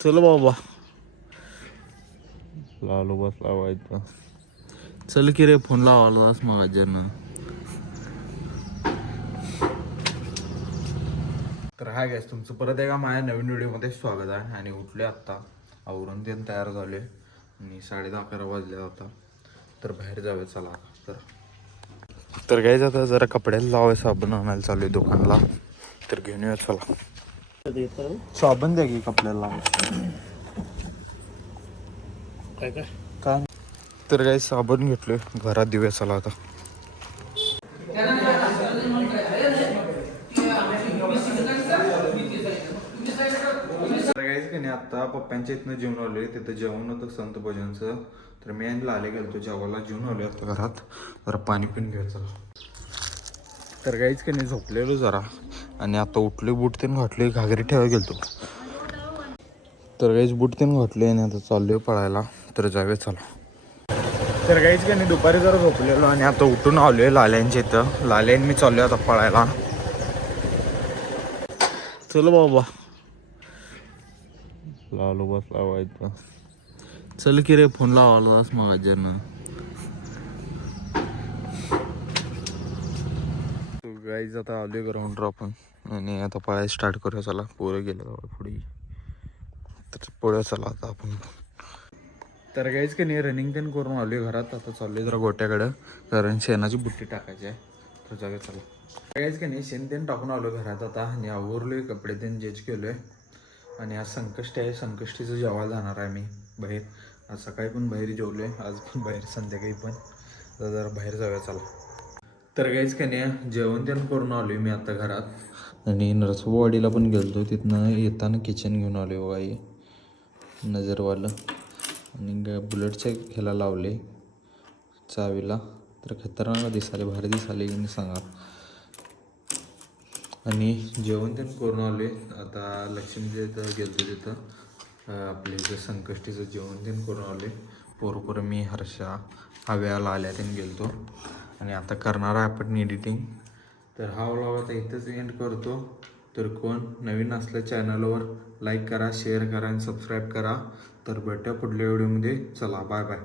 चल बाबा लालू बस लावायचं. चल की रे फोन लावायलास मग अजयनं. तर हाय गाईस, तुमचं परत एका माझ्या नवीन व्हिडिओमध्ये स्वागत आहे. आणि उठले आत्ता, आवरून ते तयार झाले आणि 10:30-11 वाजले आता. तर बाहेर जावे चला. तर गाईस आता जरा कपड्याला लावाय साबण आणायला चालू आहे दुकानला. तर घेऊन येऊया चला. साबण द्या की कपड्याला लावायचं. काय तर गाईस साबण घेतलोय, घरात देऊया चला आता. तर गाईस की नाही आत्ता पप्पांच्या इथनं जेवण आलोय. तिथं जेवण होतं संत भोजनचं. तर मी आणि लाले गेलो जेवायला, जेवून आलोय आता घरात. जरा पाणी पिऊन घ्या चला. तर गाईच की नाही झोपलेलो जरा आणि आता उठले, बूट तेन घातले, घागरी ठेवायला गेलतो. तर गाईच बूट तेन घातले आणि आता चाललोय पळायला. तर जाऊया चला. तर गाईच की नाही दुपारी जरा झोपलेलो आणि आता उठून आलोय लाल्यांच्या इथं. लाल्यान मी चाललोय आता पळायला. चल बाबा लालू बस लावायचं. चल की रे फोन लावायलास मग अजयनं. तो गाईज आता आलोय ग्राउंडवर आपण आणि आता पळायला स्टार्ट करूया चला. पोरं गेलं पुढे, तर पुढे चला आता आपण. तर गाईज की नाही रनिंग तेन करून आलोय घरात. आता चाललोय जरा गोट्याकडं, कारण शेणाची बुट्टी टाकायची आहे. तर जाऊया चला. गाईज की नाही शेण तेन टाकून आलो घरात आता आणि आवरलोय, कपडे तेन चेंज केलोय. आणि आज संकष्टी आहे, संकष्टीचं जेवायला जाणार आहे मी बाहेर. आज सकाळी पण बाहेर जेवलोय, आज पण बाहेर, संध्याकाळी पण. तर जरा बाहेर जाऊया चला. तर गाईज का नाही जेवण तेन करून आलोय मी आता घरात. आणि नरसोबावाडीला पण गेलतो, तिथनं येताना किचन घेऊन आलोय बाई नजरवालं. आणि बुलेटच्या ह्याला लावले चावीला. तर खतरनाक दिसाले, भारी दिसाले की सांगा. आणि जेवण तेन करून आलोय आता. लक्ष्मीच्या इथं गेलतो, तिथं आपले इथं संकष्टीचं जेवण तेन करून आलोय. पोरं मी, हर्षा, हव्या, लाल्या तेन गेलतो. आणि आता करणार आहे आपण एडिटिंग. तर हा व्लॉग आता इथंच एंड करतो. तर कोण नवीन असलं चॅनलवर लाईक करा, शेअर करा आणि सबस्क्राईब करा. तर भेटूया पुढल्या व्हिडिओमध्ये. चला बाय बाय.